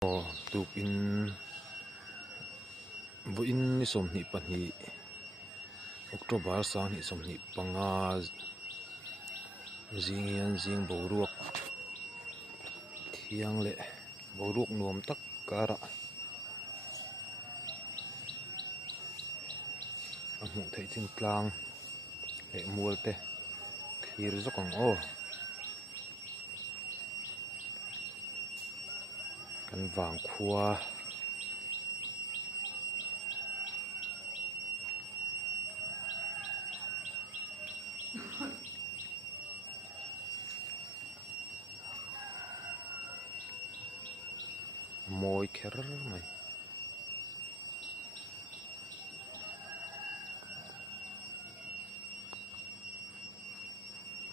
tuk in bu in ni som ni pahnih October sang ni som ni panga zingian zing boruak thiang le boruak nuam tak kara hmuh theih chin tlang leh mual te thlir zawk ang aw kan wang khua mawi kher mai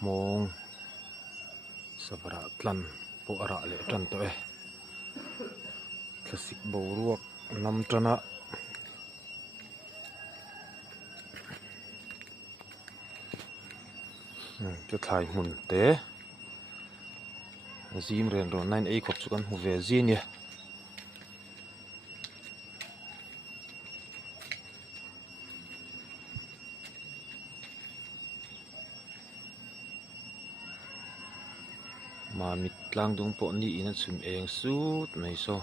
mong savara tlan po ara le tran to e classic boruak nam tana cho thai hmun te zim ren ro 9 ei khop chu kan hu ve zin ye ma mit tlang dung po ni ina chun eng sut mai so